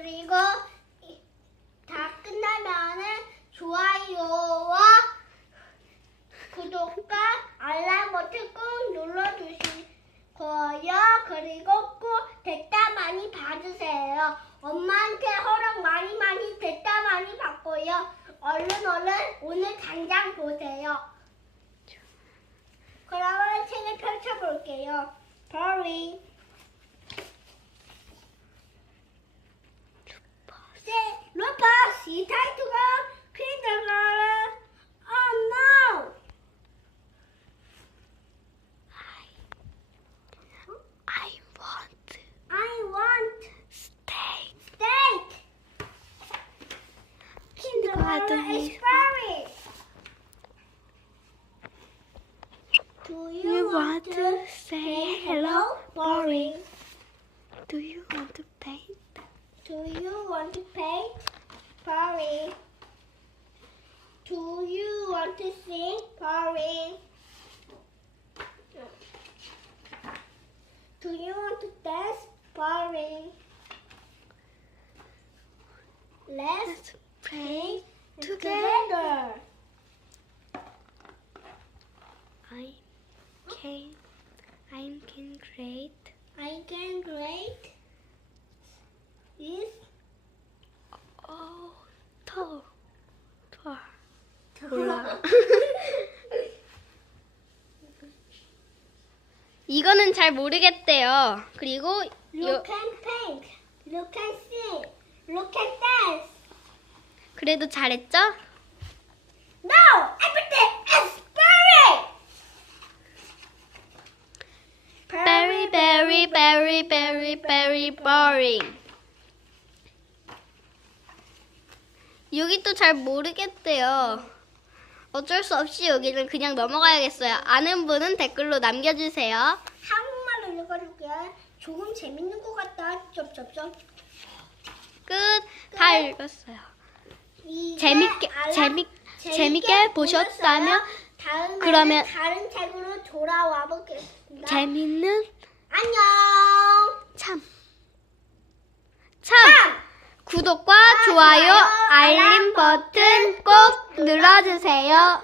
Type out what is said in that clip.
그리고 이- 다 끝나면은 좋아요와 구독과 알람 버튼 꼭 눌러주실 거예요. 그리고 꼭 댓글 많이 봐주세요. 엄마한테 허락 많이 많이 댓글 많이 받고요. 얼른 얼른 오늘 당장 보세요. 그러면 책을 펼쳐볼게요. Hurry. Kindergarten is very. Do you, You want to say hello, Boring. Do you want to paint? Do you want to paint? Boring. Do you want to sing? Boring. Do you want to dance? Boring. Let's Let's play together. I can I can create I can create this oh toy toy. 몰라. 이거는 잘 모르겠대요. 그리고 Look and paint. Look and sing. Look and dance. 그래도 잘했죠? No! Everything is boring! Very very very very very boring. 여기 또 잘 모르겠대요. 어쩔 수 없이 여기는 그냥 넘어가야겠어요. 아는 분은 댓글로 남겨주세요. 한국말로 읽어줄게요. 조금 재밌는 것 같다. 쩝쩝쩝. 끝. 다 읽었어요. 재밌게 알람- 재밌 재밌게 보셨다면 다음에 그러면- 다른 책으로 돌아와 보겠습니다. 재밌는 안녕. 참. 참. 구독과 좋아요, 알림 버튼 꼭 눌러주세요.